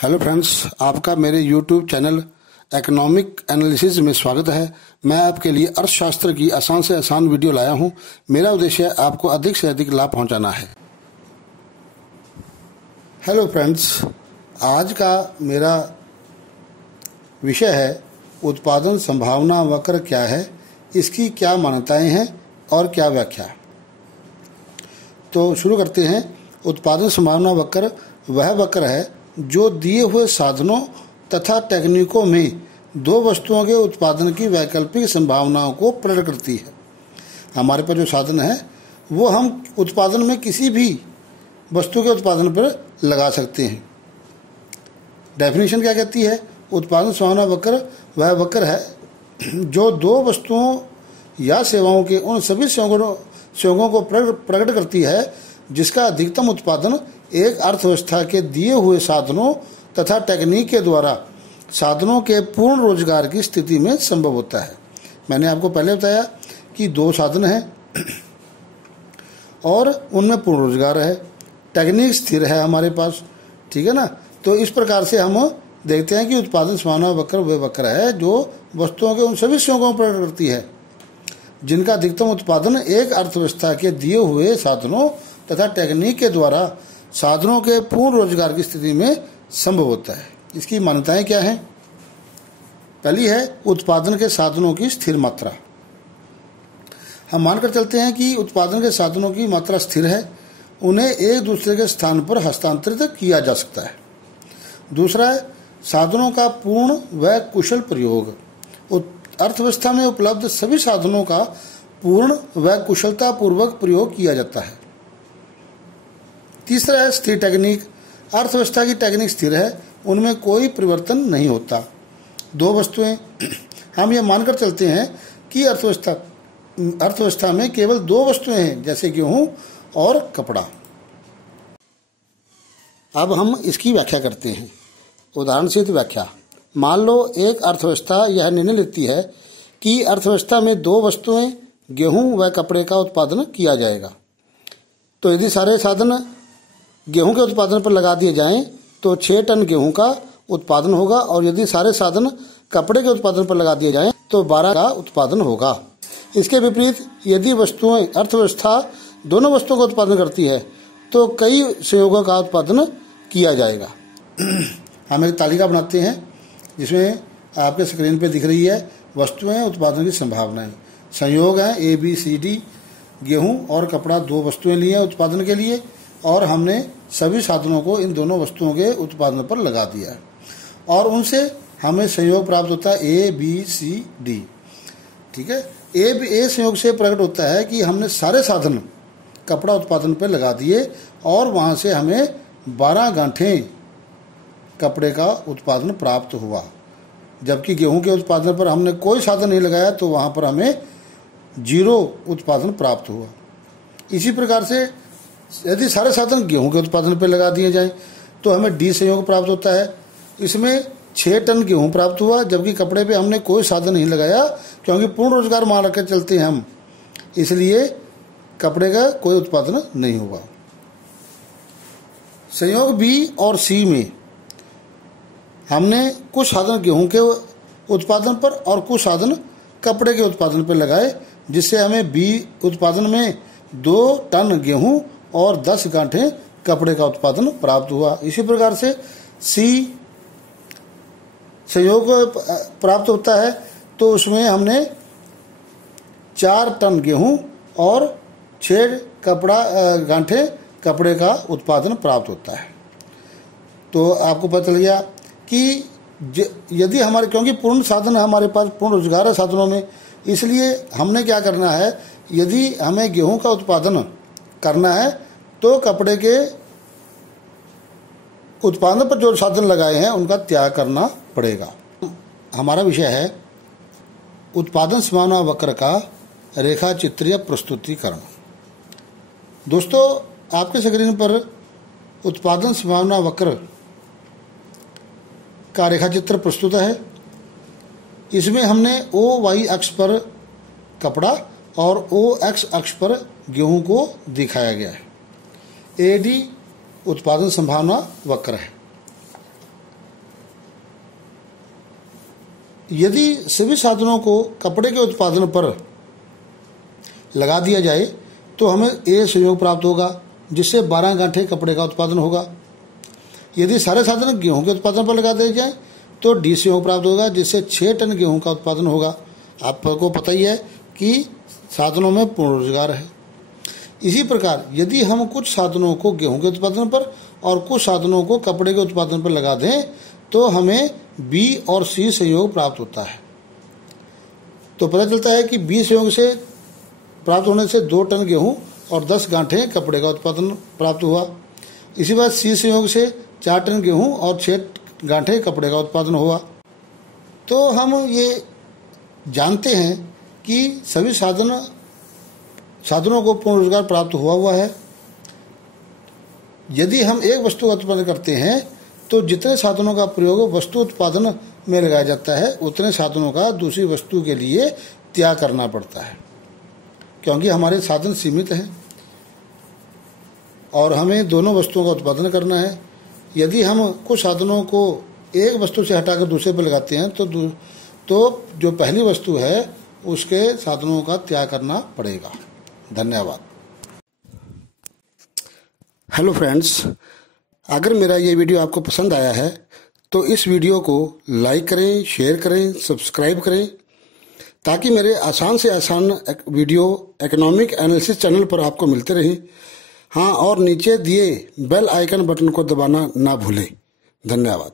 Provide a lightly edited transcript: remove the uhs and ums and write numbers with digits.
Hello friends, आपका मेरे YouTube channel economic analysis में स्वागत है। मैं आपके लिए अर्थशास्त्र की आसान से आसान वीडियो लाया हूं। मेरा उद्देश्य आपको अधिक से अधिक लाभ पहुंचाना है। हेलो फ्रेंड्स, आज का मेरा विषय है उत्पादन संभावना वक्र क्या है, इसकी क्या मान्यताएं हैं और क्या व्याख्या। तो शुरू करते हैं। उत्पादन संभावना वक्र वह वक्र है जो दिए हुए साधनों तथा तकनीकों में दो वस्तुओं के उत्पादन की वैकल्पिक संभावनाओं को प्रकट करती है। हमारे पास जो साधन है वो हम उत्पादन में किसी भी वस्तु के उत्पादन पर लगा सकते हैं। डेफिनेशन क्या कहती है? उत्पादन संभावना वक्र वह वक्र है जो दो वस्तुओं या सेवाओं के उन सभी संयोगों को प्रकट करती है जिसका अधिकतम उत्पादन एक अर्थव्यवस्था के दिए हुए साधनों तथा तकनीक के द्वारा साधनों के पूर्ण रोजगार की स्थिति में संभव होता है। मैंने आपको पहले बताया कि दो साधन हैं और उनमें पूर्ण रोजगार है, तकनीक स्थिर है हमारे पास, ठीक है ना। तो इस प्रकार से हम देखते हैं कि उत्पादन संभावना वक्र वह वक्र है जो वस्तुओं के उन सभी संयोगों पर प्रकट करती है जिनका अधिकतम उत्पादन एक अर्थव्यवस्था के दिए हुए साधनों तथा तकनीक के द्वारा साधनों के पूर्ण रोजगार की स्थिति में संभव होता है। इसकी मान्यताएं क्या हैं? पहली है उत्पादन के साधनों की स्थिर मात्रा। हम मानकर चलते हैं कि उत्पादन के साधनों की मात्रा स्थिर है, उन्हें एक दूसरे के स्थान पर हस्तांतरित किया जा सकता है। दूसरा है साधनों का पूर्ण व कुशल प्रयोग। अर्थव्यवस्था में उपलब्ध सभी साधनों का पूर्ण व कुशलता पूर्वक प्रयोग किया जाता है। तीसरा है स्थिर तकनीक। अर्थव्यवस्था की तकनीक स्थिर है, उनमें कोई परिवर्तन नहीं होता। दो वस्तुएं, हम ये मानकर चलते हैं कि अर्थव्यवस्था में केवल दो वस्तुएं हैं, जैसे गेहूं और कपड़ा। अब हम इसकी व्याख्या करते हैं। उदाहरण सिद्ध व्याख्या। मान लो एक अर्थव्यवस्था यह निर्णय लेती है कि अर्थव्यवस्था में दो वस्तुएं गेहूं व कपड़े का उत्पादन किया जाएगा। तो यदि सारे साधन गेहूं के उत्पादन पर लगा दिए जाएं तो 6 टन गेहूं का उत्पादन होगा, और यदि सारे साधन कपड़े के उत्पादन पर लगा दिए जाएं तो 12 का उत्पादन होगा। इसके विपरीत यदि अर्थव्यवस्था दोनों वस्तुओं का उत्पादन करती है तो कई संयोगों का उत्पादन किया जाएगा। हम एक तालिका बनाते हैं जिसमें आपके स्क्रीन पे दिख रही है वस्तुएं, उत्पादन की संभावनाएं। संयोग है ABCD। गेहूं और कपड़ा दो वस्तुएं ली हैं उत्पादन के लिए, और हमने सभी साधनों को इन दोनों वस्तुओं के उत्पादन पर लगा दिया है, और उनसे हमें संयोग प्राप्त होता है ABCD, ठीक है। ए संयोग से प्रकट होता है कि हमने सारे साधन कपड़ा उत्पादन पर लगा दिए और वहां से हमें 12 गांठें कपड़े का उत्पादन प्राप्त हुआ, जबकि गेहूं के उत्पादन पर हमने कोई साधन नहीं लगाया तो वहां पर हमें 0 उत्पादन प्राप्त हुआ। इसी प्रकार से यदि सारे साधन गेहूं के उत्पादन पर लगा दिए जाएं तो हमें D संयोग प्राप्त होता है। इसमें 6 टन गेहूं प्राप्त हुआ, जबकि कपड़े पे हमने कोई साधन नहीं लगाया, क्योंकि पूर्ण रोजगार मान रखकर चलते हैं हम, इसलिए कपड़े का कोई उत्पादन नहीं हुआ। संयोग B और C में हमने कुछ साधन गेहूं के उत्पादन पर और कुछ साधन कपड़े के उत्पादन पर लगाए, जिससे हमें B उत्पादन में 2 टन गेहूं और 10 गांठें कपड़े का उत्पादन प्राप्त हुआ। इसी प्रकार से C संयोग प्राप्त होता है तो उसमें हमने 4 टन गेहूं और 6 गांठें कपड़े का उत्पादन प्राप्त होता है। तो आपको पता चल गया कि यदि हमारे, क्योंकि पूर्ण साधन है हमारे पास, पूर्ण रोजगार है साधनों में, इसलिए हमने क्या करना है, यदि हमें गेहूं का उत्पादन करना है तो कपड़े के उत्पादन पर जो साधन लगाए हैं उनका त्याग करना पड़ेगा। हमारा विषय है उत्पादन संभावना वक्र का रेखा चित्रीय प्रस्तुतिकरण। दोस्तों, आपके स्क्रीन पर उत्पादन संभावना वक्र का रेखा चित्र प्रस्तुत है। इसमें हमने OY अक्ष पर कपड़ा और OX अक्ष पर गेहूं को दिखाया गया है। AD उत्पादन संभावना वक्र है। यदि सभी साधनों को कपड़े के उत्पादन पर लगा दिया जाए तो हमें ए संयोग प्राप्त होगा, जिससे 12 गांठे कपड़े का उत्पादन होगा। यदि सारे साधन गेहूं के उत्पादन पर लगा दिए जाएं तो डी संयोग प्राप्त होगा, जिससे 6 टन गेहूं का उत्पादन होगा। आपको पता ही है कि साधनों में पूर्ण रोजगार है। इसी प्रकार यदि हम कुछ साधनों को गेहूं के उत्पादन पर और कुछ साधनों को कपड़े के उत्पादन पर लगा दें तो हमें बी और सी संयोग प्राप्त होता है। तो पता चलता है कि बी संयोग से प्राप्त होने से 2 टन गेहूं और 10 गांठे कपड़े का उत्पादन प्राप्त हुआ। इसी बात सी संयोग से 4 टन गेहूं और 6 गांठे कपड़े का उत्पादन हुआ। तो हम ये जानते हैं कि सभी साधनों को पूर्ण रोजगार प्राप्त हुआ है। यदि हम एक वस्तु का उत्पादन करते हैं तो जितने साधनों का प्रयोग वस्तु उत्पादन में लगाया जाता है उतने साधनों का दूसरी वस्तु के लिए त्याग करना पड़ता है, क्योंकि हमारे साधन सीमित हैं और हमें दोनों वस्तुओं का उत्पादन करना है। यदि हम कुछ साधनों को एक वस्तु से हटाकर दूसरे पर लगाते हैं तो जो पहली वस्तु है उसके साधनों का त्याग करना पड़ेगा। धन्यवाद। हेलो फ्रेंड्स, अगर मेरा ये वीडियो आपको पसंद आया है तो इस वीडियो को लाइक करें, शेयर करें, सब्सक्राइब करें, ताकि मेरे आसान से आसान वीडियो इकोनॉमिक एनालिसिस चैनल पर आपको मिलते रहें। हाँ, और नीचे दिए बेल आइकन बटन को दबाना ना भूलें। धन्यवाद।